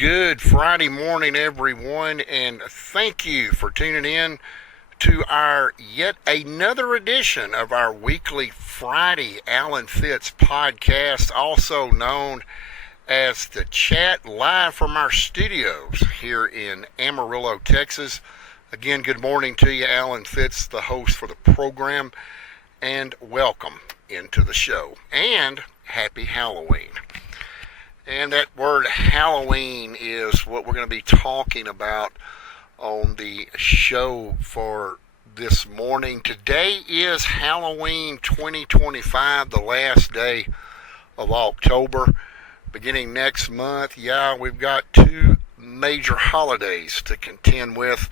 Good Friday morning, everyone, and thank you for tuning in to our yet another edition of our weekly Friday Alan Fitz podcast, also known as The Chat, live from our studios here in Amarillo, Texas. Again, good morning to you, Alan Fitz, the host for the program, and welcome into the show, and happy Halloween. And that word Halloween is what we're going to be talking about on the show for this morning. Today is Halloween 2025, the last day of October. Beginning next month, we've got two major holidays to contend with.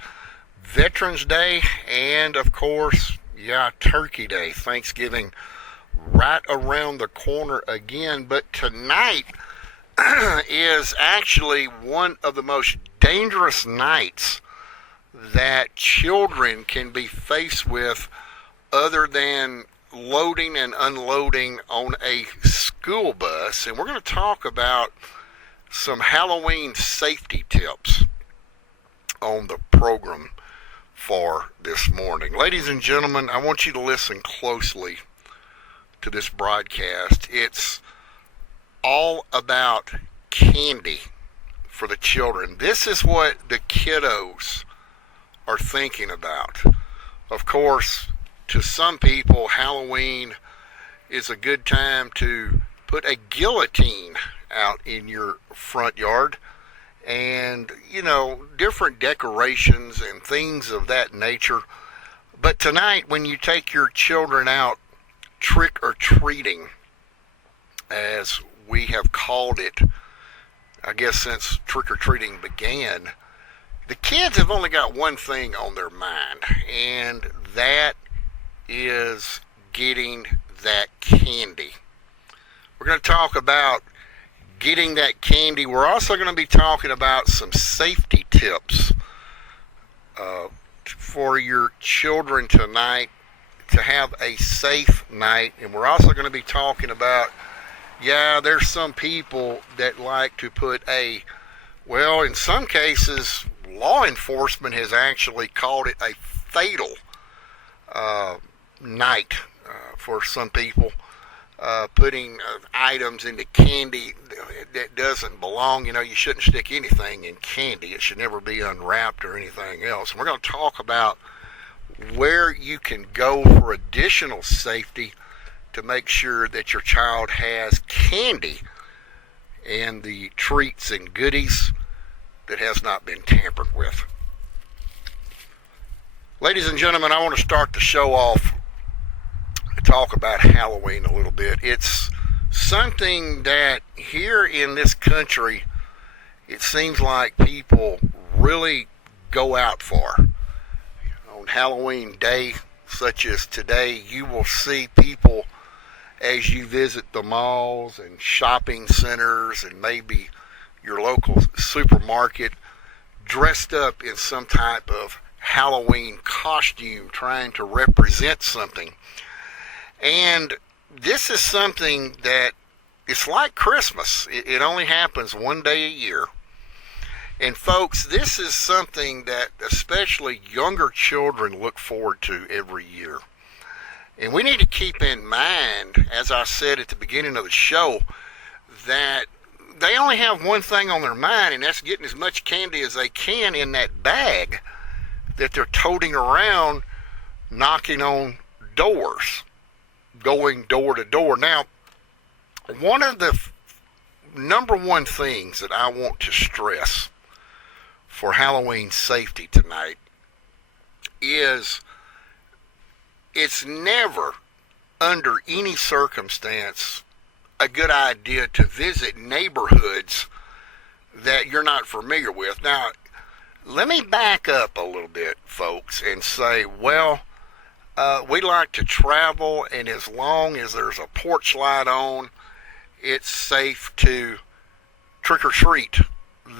Veterans Day and, of course, Turkey Day. Thanksgiving right around the corner again. But tonight is actually one of the most dangerous nights that children can be faced with, other than loading and unloading on a school bus. And we're going to talk about some Halloween safety tips on the program for this morning. Ladies and gentlemen, I want you to listen closely to this broadcast. It's all about candy for the children. This is what the kiddos are thinking about. Of course, to some people, Halloween is a good time to put a guillotine out in your front yard and, different decorations and things of that nature. But tonight, when you take your children out trick-or-treating, as we have called it, I guess since trick-or-treating began, the kids have only got one thing on their mind, and that is getting that candy. We're going to talk about getting that candy. We're also going to be talking about some safety tips for your children tonight to have a safe night. And we're also going to be talking about, there's some people that like to put in some cases, law enforcement has actually called it a fatal night for some people, putting items into candy that doesn't belong. You shouldn't stick anything in candy. It should never be unwrapped or anything else. And we're going to talk about where you can go for additional safety to make sure that your child has candy and the treats and goodies that has not been tampered with. Ladies and gentlemen, I want to start the show off to talk about Halloween a little bit. It's something that here in this country, it seems like people really go out for. On Halloween Day, such as today, you will see people as you visit the malls and shopping centers and maybe your local supermarket, dressed up in some type of Halloween costume, trying to represent something. And this is something that it's like Christmas. It only happens one day a year. And folks, this is something that especially younger children look forward to every year. And we need to keep in mind, as I said at the beginning of the show, that they only have one thing on their mind, and that's getting as much candy as they can in that bag that they're toting around, knocking on doors, going door to door. Now, one of the number one things that I want to stress for Halloween safety tonight is it's never, under any circumstance, a good idea to visit neighborhoods that you're not familiar with. Now, let me back up a little bit, folks, and say, we like to travel, and as long as there's a porch light on, it's safe to trick-or-treat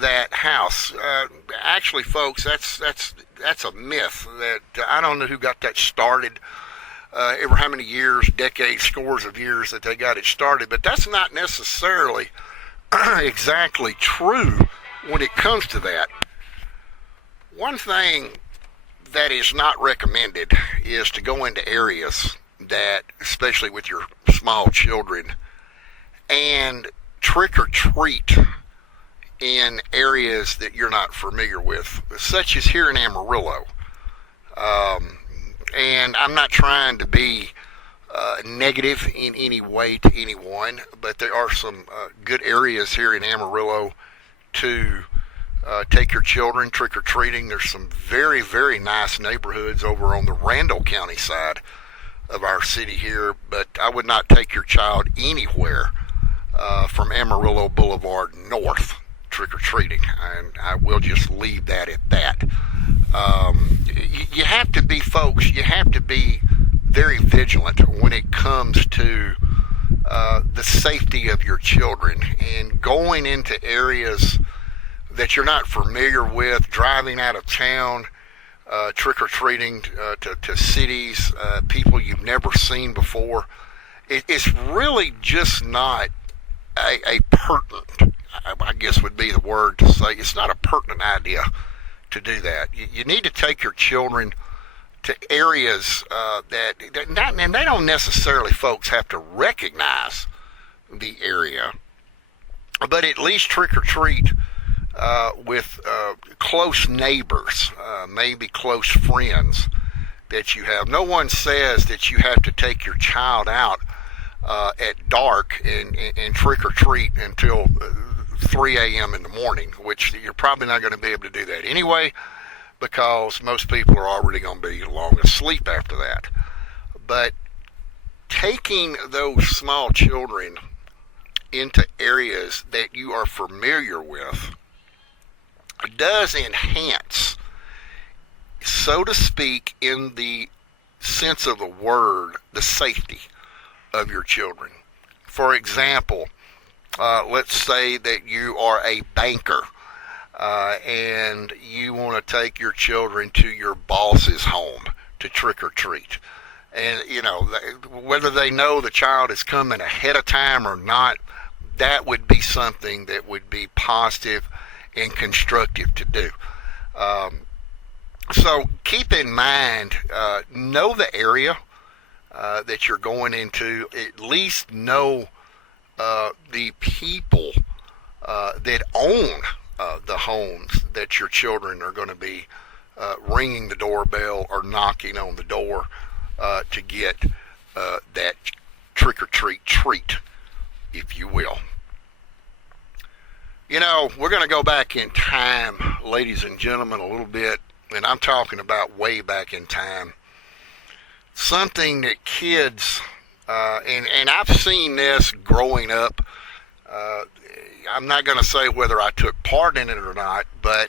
that house. Actually, folks, that's a myth. That I don't know who got that started. Ever how many years, decades, scores of years that they got it started, but that's not necessarily exactly true when it comes to that, one thing that is not recommended is to go into areas that, especially with your small children, and trick or treat in areas that you're not familiar with, such as here in Amarillo. And I'm not trying to be negative in any way to anyone, but there are some good areas here in Amarillo to take your children trick or treating. There's some very, very nice neighborhoods over on the Randall County side of our city here, but I would not take your child anywhere from Amarillo Boulevard north trick or treating, and I will just leave that at that. You have to be, folks, you have to be very vigilant when it comes to the safety of your children and going into areas that you're not familiar with, driving out of town, trick-or-treating to cities, people you've never seen before. It's really just not a pertinent, I guess would be the word to say, it's not a pertinent idea to do that. You need to take your children to areas and they don't necessarily, folks, have to recognize the area, but at least trick-or-treat with close neighbors, maybe close friends that you have. No one says that you have to take your child out at dark and trick-or-treat until 3 a.m. in the morning, which you're probably not going to be able to do that anyway, because most people are already going to be long asleep after that. But taking those small children into areas that you are familiar with does enhance, so to speak, in the sense of the word, the safety of your children. For example, let's say that you are a banker and you want to take your children to your boss's home to trick or treat. And, you know, whether they know the child is coming ahead of time or not, that would be something that would be positive and constructive to do. So keep in mind, know the area that you're going into. At least know the people that own the homes that your children are going to be ringing the doorbell or knocking on the door to get that trick-or-treat treat, if you will. You know, we're going to go back in time, ladies and gentlemen, a little bit, and I'm talking about way back in time. Something that kids, and I've seen this growing up. I'm not going to say whether I took part in it or not, but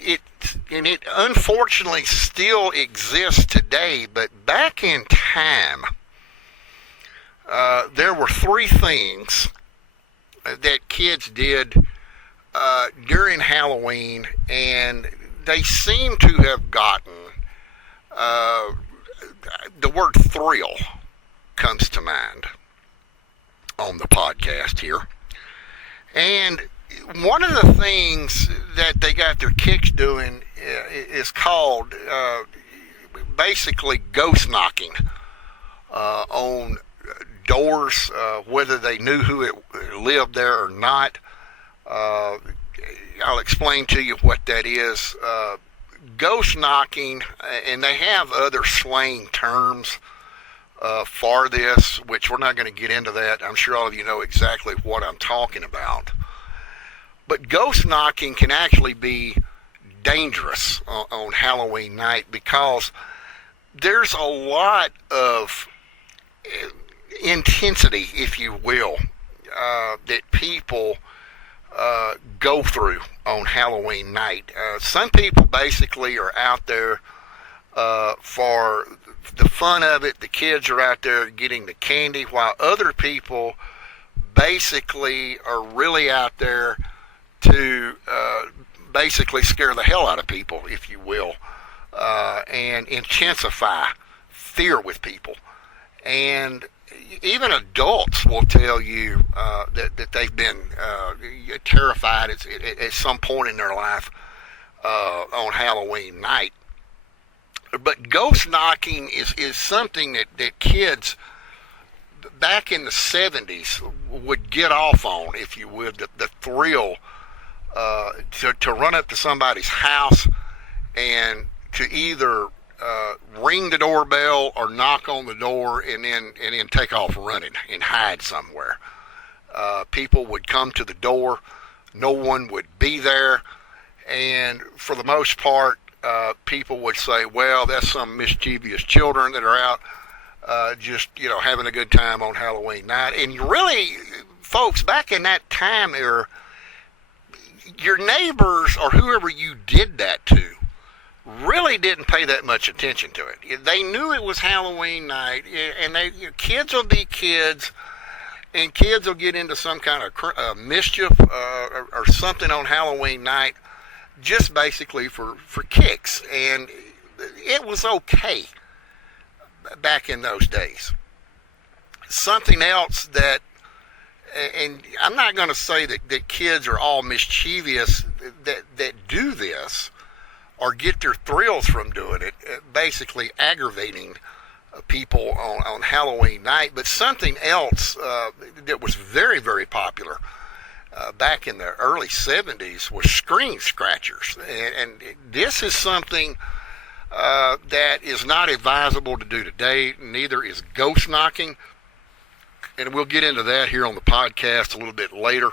it unfortunately still exists today. But back in time, there were three things that kids did during Halloween, and they seem to have gotten, the word thrill comes to mind on the podcast here. And one of the things that they got their kicks doing is called basically ghost knocking on doors, whether they knew who it lived there or not. I'll explain to you what that is. Ghost knocking, and they have other slang terms for this, which we're not going to get into that. I'm sure all of you know exactly what I'm talking about. But ghost knocking can actually be dangerous on Halloween night, because there's a lot of intensity, if you will, that people go through on Halloween night. Some people basically are out there for the fun of it. The kids are out there getting the candy, while other people basically are really out there to basically scare the hell out of people, if you will, and intensify fear with people. And even adults will tell you that they've been terrified at some point in their life on Halloween night. But ghost knocking is something that kids back in the 70s would get off on, if you would, the thrill to run up to somebody's house and to either ring the doorbell or knock on the door and then take off running and hide somewhere. People would come to the door, no one would be there, and for the most part, people would say, well, that's some mischievous children that are out just, having a good time on Halloween night. And really, folks, back in that time era, your neighbors or whoever you did that to really didn't pay that much attention to it. They knew it was Halloween night, and kids will be kids, and kids will get into some kind of mischief or something on Halloween night, just basically for kicks, and it was okay back in those days. Something else that, and I'm not going to say that kids are all mischievous that do this or get their thrills from doing it, basically aggravating people on Halloween night, but something else that was very, very popular back in the early 70s was screen scratchers. And this is something that is not advisable to do today. Neither is ghost knocking. And we'll get into that here on the podcast a little bit later.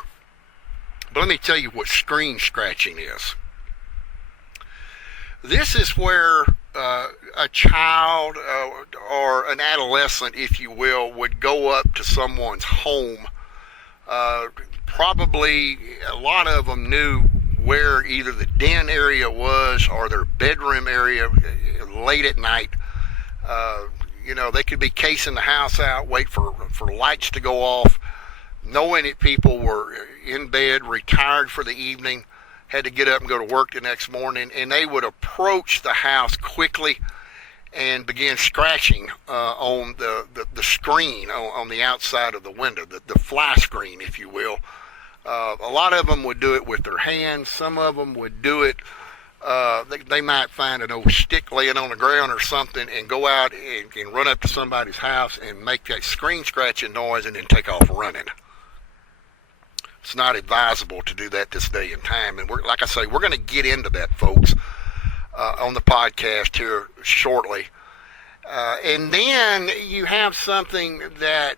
But let me tell you what screen scratching is. This is where a child or an adolescent, if you will, would go up to someone's home. Probably a lot of them knew where either the den area was or their bedroom area late at night. They could be casing the house out, wait for lights to go off, knowing that people were in bed, retired for the evening, had to get up and go to work the next morning, and they would approach the house quickly and begin scratching on the screen on the outside of the window, the fly screen, if you will. A lot of them would do it with their hands. Some of them would do it, they might find an old stick laying on the ground or something and go out and run up to somebody's house and make that screen scratching noise and then take off running. It's not advisable to do that this day and time. And like I say, we're going to get into that, folks, on the podcast here shortly. And then you have something that,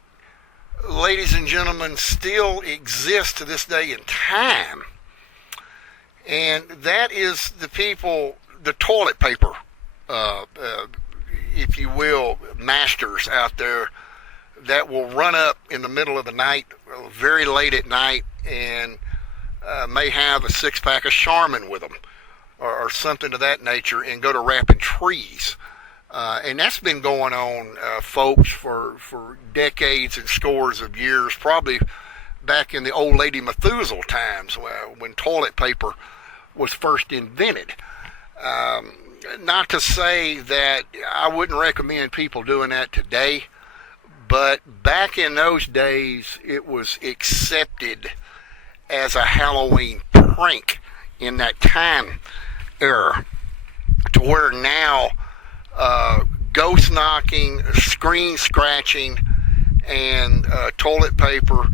ladies and gentlemen, still exists to this day and time. And that is the toilet paper, if you will, masters out there that will run up in the middle of the night, very late at night, and may have a 6-pack of Charmin with them or something of that nature and go to wrapping trees. And that's been going on, folks, for decades and scores of years, probably back in the old lady Methuselah times when toilet paper was first invented. Not to say that I wouldn't recommend people doing that today, but back in those days, it was accepted as a Halloween prank in that time era, to where now ghost knocking, screen scratching, and toilet paper,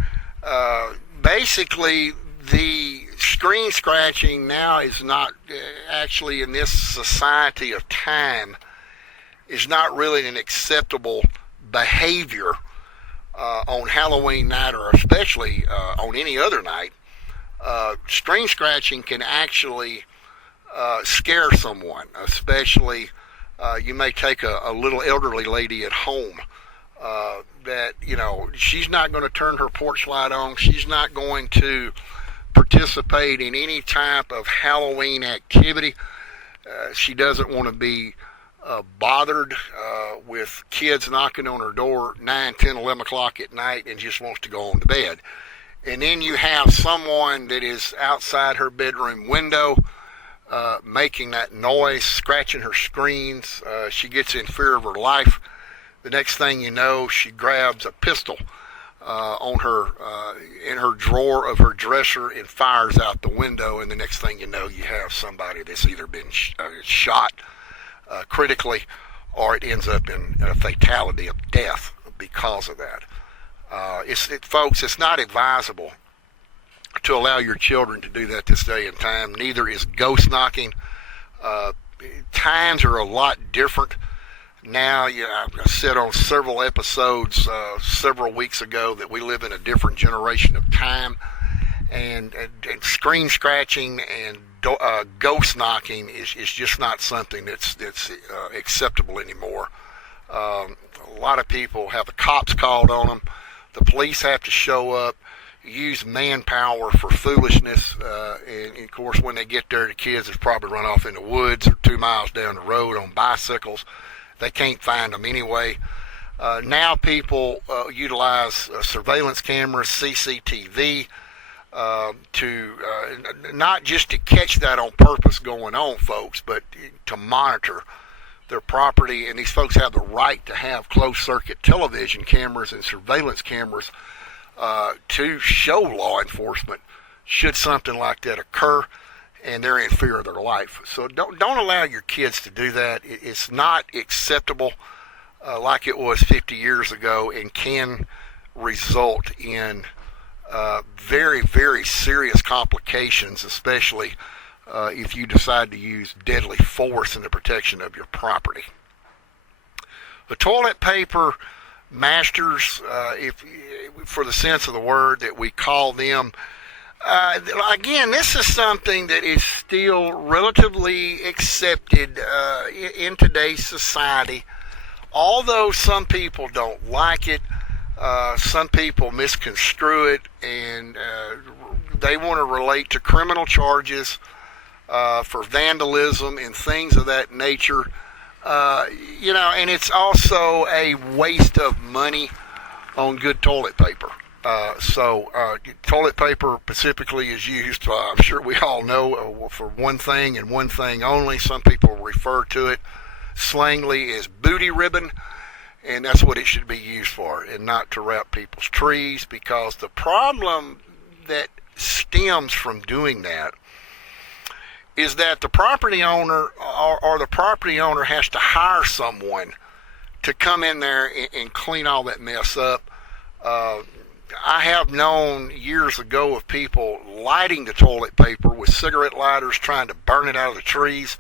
basically the screen scratching now is not actually, in this society of time, is not really an acceptable behavior on Halloween night, or especially on any other night. Screen scratching can actually scare someone, especially you may take a little elderly lady at home that, she's not going to turn her porch light on. She's not going to participate in any type of Halloween activity. She doesn't want to be bothered with kids knocking on her door 9, 10, 11 o'clock at night and just wants to go on to bed. And then you have someone that is outside her bedroom window making that noise, scratching her screens. She gets in fear of her life The next thing you know, she grabs a pistol on her in her drawer of her dresser and fires out the window. And the next thing you know, you have somebody that's either been shot critically, or it ends up in a fatality of death because of that. Folks, it's not advisable to allow your children to do that this day and time. Neither is ghost knocking. Times are a lot different now. I said on several episodes several weeks ago that we live in a different generation of time, and screen scratching and ghost knocking is just not something that's acceptable anymore. A lot of people have the cops called on them. The police have to show up, use manpower for foolishness, and of course when they get there, the kids have probably run off in the woods or 2 miles down the road on bicycles. They can't find them anyway. Now people utilize surveillance cameras, CCTV, to not just to catch that on purpose going on, folks, but to monitor their property. And these folks have the right to have closed-circuit television cameras and surveillance cameras to show law enforcement should something like that occur and they're in fear of their life. So don't allow your kids to do that. It's not acceptable like it was 50 years ago, and can result in very, very serious complications, especially if you decide to use deadly force in the protection of your property. The toilet paper masters, for the sense of the word that we call them, again, this is something that is still relatively accepted in today's society. Although some people don't like it, some people misconstrue it, and they want to relate to criminal charges for vandalism and things of that nature. And it's also a waste of money on good toilet paper. Toilet paper specifically is used, I'm sure we all know, for one thing and one thing only. Some people refer to it slangily as booty ribbon, and that's what it should be used for, and not to wrap people's trees, because the problem that stems from doing that is that the property owner or the property owner has to hire someone to come in there and clean all that mess up. I have known years ago of people lighting the toilet paper with cigarette lighters, trying to burn it out of the trees.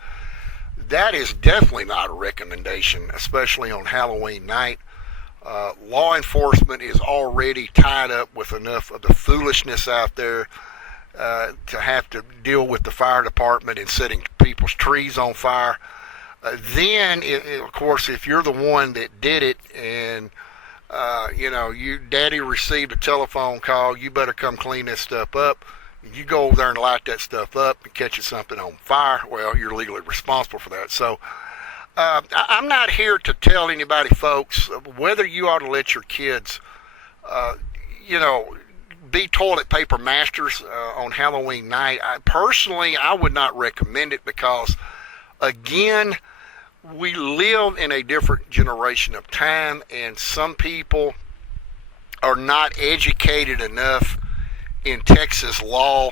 That is definitely not a recommendation, especially on Halloween night. Law enforcement is already tied up with enough of the foolishness out there to have to deal with the fire department and setting people's trees on fire. Then, of course, if you're the one that did it and daddy received a telephone call, you better come clean this stuff up. You go over there and light that stuff up and catch something on fire, well, you're legally responsible for that. So I'm not here to tell anybody, folks, whether you ought to let your kids, be toilet paper masters on Halloween night. I would not recommend it, because, again, we live in a different generation of time, and some people are not educated enough in Texas law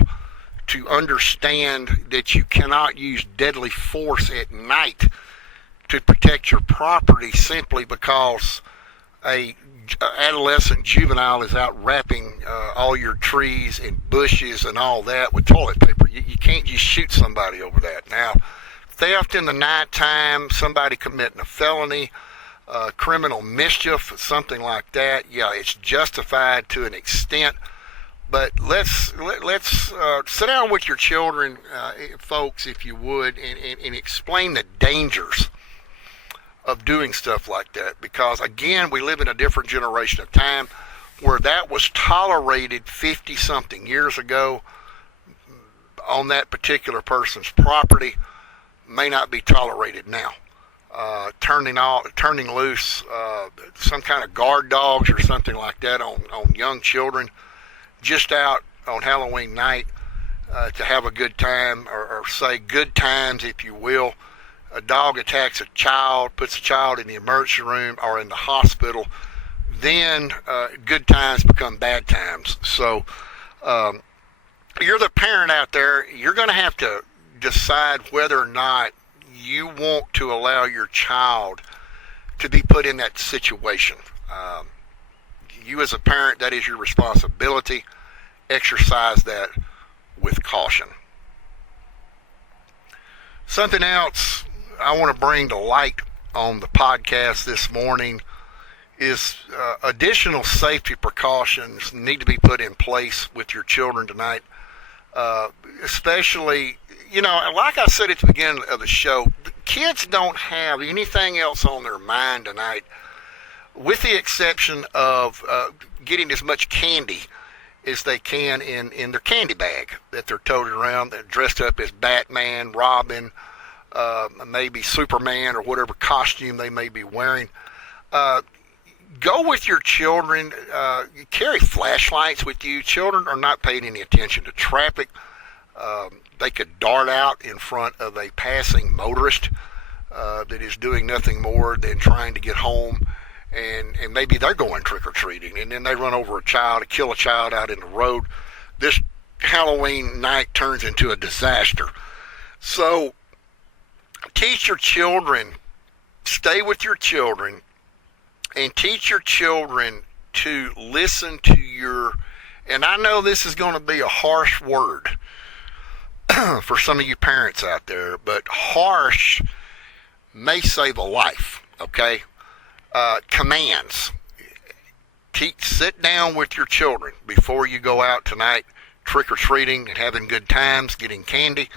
to understand that you cannot use deadly force at night to protect your property simply because a adolescent juvenile is out wrapping all your trees and bushes and all that with toilet paper. You can't just shoot somebody over that. Now, theft in the nighttime, somebody committing a felony, criminal mischief, something like that, yeah, it's justified to an extent. But let's sit down with your children, folks, if you would, and explain the dangers of doing stuff like that. Because, again, we live in a different generation of time where that was tolerated 50-something years ago on that particular person's property may not be tolerated now. Turning loose some kind of guard dogs or something like that on young children just out on Halloween night to have a good time, or say good times, if you will, a dog attacks a child, puts a child in the emergency room or in the hospital, then good times become bad times. So you're the parent out there. You're going to have to decide whether or not you want to allow your child to be put in that situation. You as a parent, that is your responsibility. Exercise that with caution. Something else I want to bring to light on the podcast this morning is additional safety precautions need to be put in place with your children tonight. Especially, like I said at the beginning of the show, the kids don't have anything else on their mind tonight, with the exception of getting as much candy as they can in their candy bag that they're toting around. They're dressed up as Batman, Robin, maybe Superman, or whatever costume they may be wearing. Go with your children. Carry flashlights with you. Children are not paying any attention to traffic. They could dart out in front of a passing motorist that is doing nothing more than trying to get home, and maybe they're going trick-or-treating, and then they run over a child, kill a child out in the road. This Halloween night turns into a disaster. So teach your children, stay with your children, and teach your children to listen to your, and I know this is going to be a harsh word for some of you parents out there, but harsh may save a life, okay? Commands. Sit down with your children before you go out tonight trick-or-treating and having good times, getting candy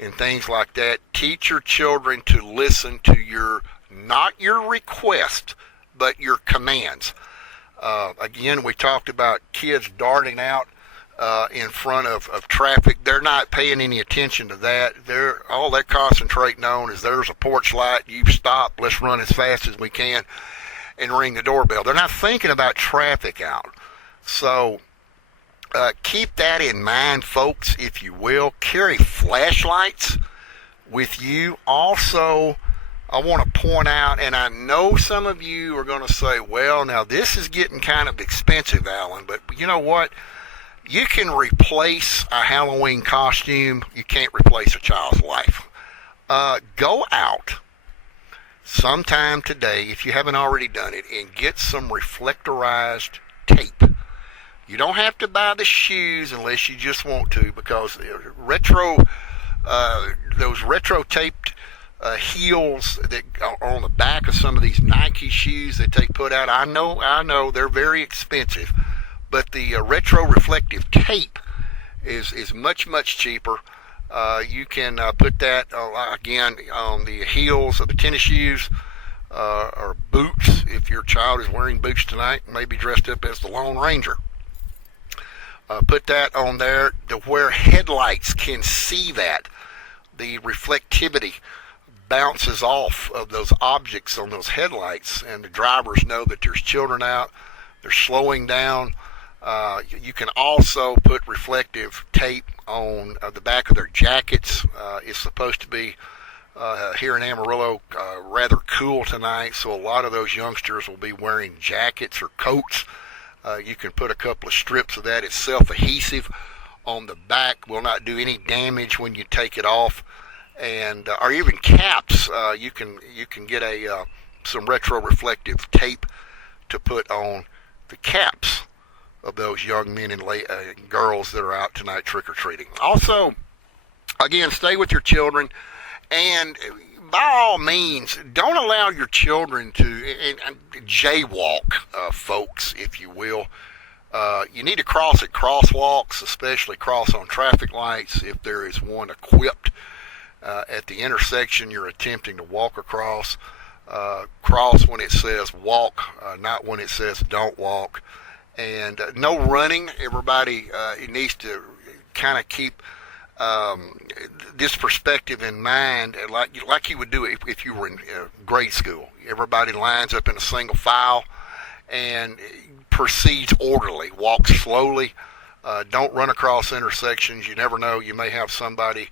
and things like that. Teach your children to listen to not your request, but your commands. Again, we talked about kids darting out in front of traffic. They're not paying any attention to that. All they're concentrating on is there's a porch light, you stop, let's run as fast as we can and ring the doorbell. They're not thinking about traffic out. So keep that in mind, folks, if you will. Carry flashlights with you. Also, I want to point out, and I know some of you are going to say, well, now this is getting kind of expensive, Alan, but you know what? You can replace a Halloween costume. You can't replace a child's life. Go out sometime today, if you haven't already done it, and get some reflectorized tape. You don't have to buy the shoes unless you just want to, because those retro taped heels that are on the back of some of these Nike shoes that they put out, I know they're very expensive, but the retro reflective tape is much, much cheaper. You can put that, again, on the heels of the tennis shoes or boots, if your child is wearing boots tonight, maybe dressed up as the Lone Ranger. Put that on there to where headlights can see that. The reflectivity bounces off of those objects on those headlights, and the drivers know that there's children out. They're slowing down. You can also put reflective tape on the back of their jackets. It's supposed to be here in Amarillo rather cool tonight, so a lot of those youngsters will be wearing jackets or coats. You can put a couple of strips of that. It's self-adhesive on the back, will not do any damage when you take it off. And or even caps, you can get some retro reflective tape to put on the caps of those young men and girls that are out tonight trick-or-treating. Also, again, stay with your children, and by all means, don't allow your children to jaywalk, folks, if you will. You need to cross at crosswalks, especially cross on traffic lights if there is one equipped. At the intersection you're attempting to walk across. Cross when it says walk, not when it says don't walk. And no running. Everybody needs to kind of keep this perspective in mind, like you would do if you were in grade school. Everybody lines up in a single file and proceeds orderly. Walk slowly. Don't run across intersections. You never know. You may have somebody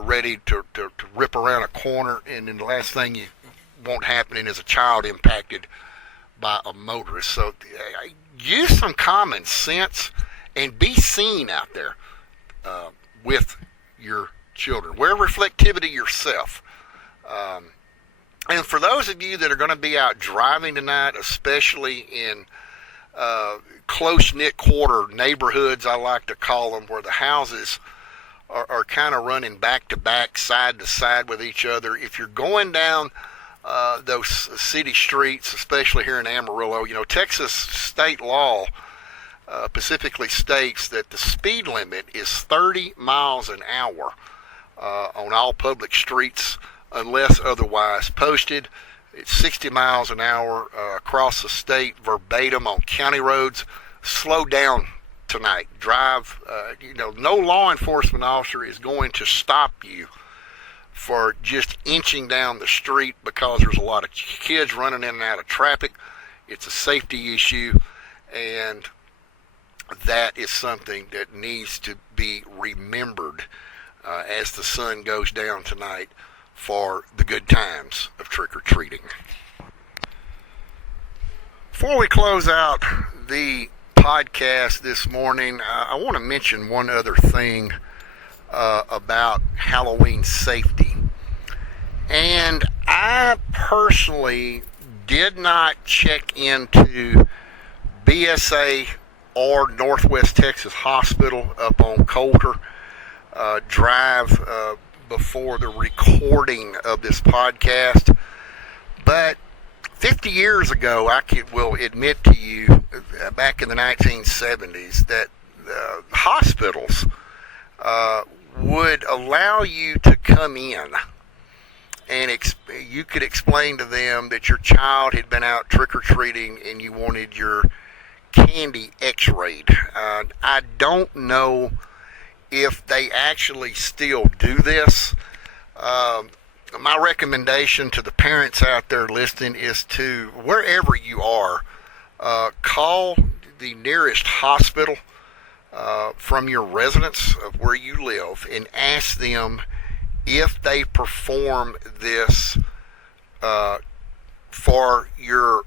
ready to rip around a corner, and then the last thing you want happening is a child impacted by a motorist. So use some common sense and be seen out there with your children. Wear reflectivity yourself. And for those of you that are going to be out driving tonight, especially in close-knit quarter neighborhoods, I like to call them, where the houses are kind of running back to back, side to side with each other. If you're going down those city streets, especially here in Amarillo, Texas state law specifically states that the speed limit is 30 miles an hour on all public streets unless otherwise posted. It's 60 miles an hour across the state verbatim on county roads. Slow down tonight. Drive. No law enforcement officer is going to stop you for just inching down the street because there's a lot of kids running in and out of traffic. It's a safety issue, and that is something that needs to be remembered as the sun goes down tonight for the good times of trick-or-treating. Before we close out the podcast this morning, I want to mention one other thing about Halloween safety. And I personally did not check into BSA or Northwest Texas Hospital up on Coulter Drive before the recording of this podcast. But 50 years ago, will admit to you, back in the 1970s, that hospitals would allow you to come in and you could explain to them that your child had been out trick-or-treating and you wanted your candy x-rayed. I don't know if they actually still do this. My recommendation to the parents out there listening is to, wherever you are, call the nearest hospital from your residence of where you live and ask them if they perform this for your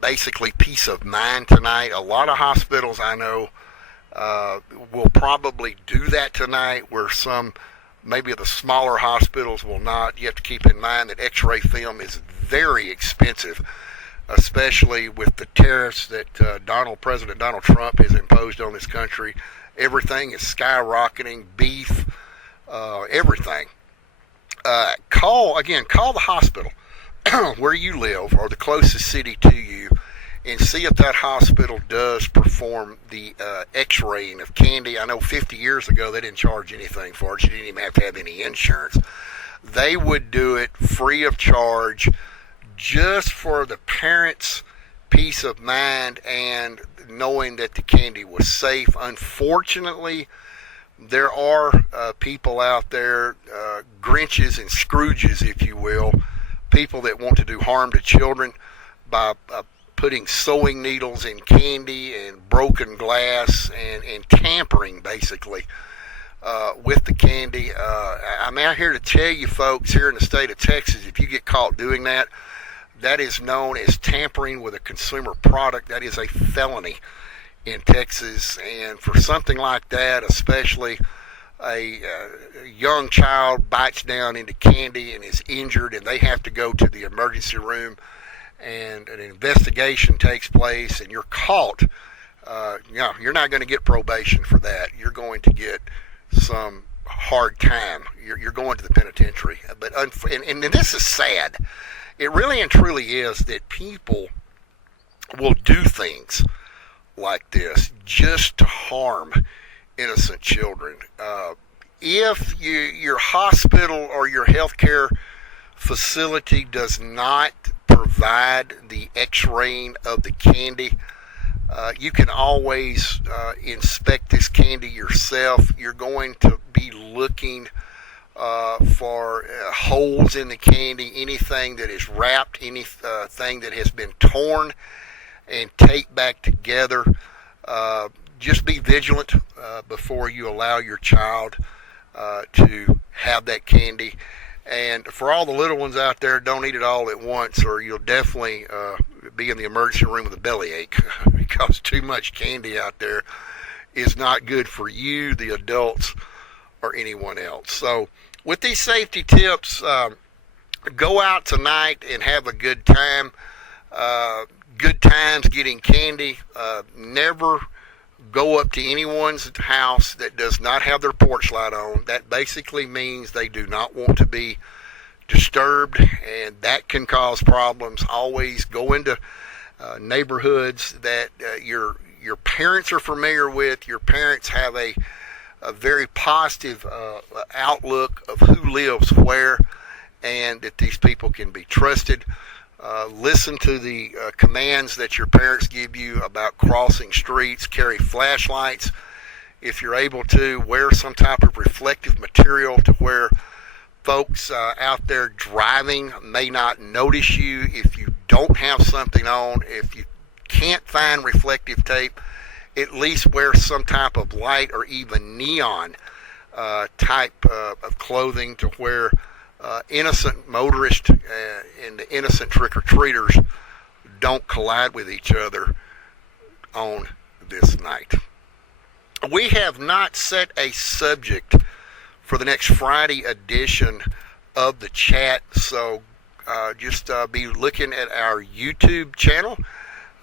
basically peace of mind tonight. A lot of hospitals I know will probably do that tonight, where maybe the smaller hospitals will not. You have to keep in mind that x-ray film is very expensive, especially with the tariffs that President Donald Trump has imposed on this country. Everything is skyrocketing, beef, everything. Call the hospital where you live or the closest city to you and see if that hospital does perform the x-raying of candy. I know 50 years ago they didn't charge anything for it. You didn't even have to have any insurance. They would do it free of charge just for the parents' peace of mind and knowing that the candy was safe. Unfortunately, there are people out there, Grinches and Scrooges, if you will, people that want to do harm to children by putting sewing needles in candy and broken glass and tampering, basically, with the candy. I'm out here to tell you folks, here in the state of Texas, if you get caught doing that, that is known as tampering with a consumer product. That is a felony in Texas, and for something like that, especially a young child bites down into candy and is injured and they have to go to the emergency room and an investigation takes place and you're caught, you're not going to get probation for that. You're going to get some hard time. You're going to the penitentiary. And this is sad. It really and truly is that people will do things like this just to harm innocent children. If your hospital or your healthcare facility does not provide the x-raying of the candy, you can always inspect this candy yourself. You're going to be looking for holes in the candy, anything that is wrapped, anything that has been torn and taped back together. Just be vigilant before you allow your child to have that candy. And for all the little ones out there, don't eat it all at once, or you'll definitely be in the emergency room with a bellyache because too much candy out there is not good for you, the adults, or anyone else. So with these safety tips, go out tonight and have a good time. Good times getting candy. Never go up to anyone's house that does not have their porch light on. That basically means they do not want to be disturbed, and that can cause problems. Always go into neighborhoods that your parents are familiar with. Your parents have a very positive outlook of who lives where, and that these people can be trusted. Listen to the commands that your parents give you about crossing streets. Carry flashlights. If you're able to, wear some type of reflective material to where folks out there driving may not notice you. If you don't have something on, if you can't find reflective tape, at least wear some type of light or even neon type of clothing to where innocent motorists and the innocent trick-or-treaters don't collide with each other on this night. We have not set a subject for the next Friday edition of the chat, so just be looking at our YouTube channel.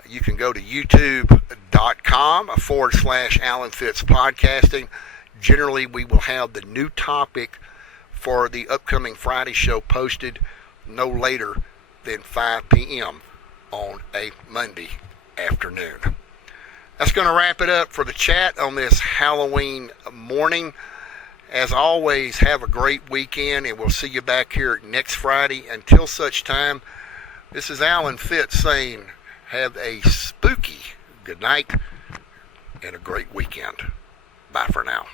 You can go to youtube.com/Alan Fitz Podcasting. Generally, we will have the new topic for the upcoming Friday show posted no later than 5 p.m. on a Monday afternoon. That's going to wrap it up for the chat on this Halloween morning. As always, have a great weekend, and we'll see you back here next Friday. Until such time, this is Alan Fitz saying, have a spooky good night and a great weekend. Bye for now.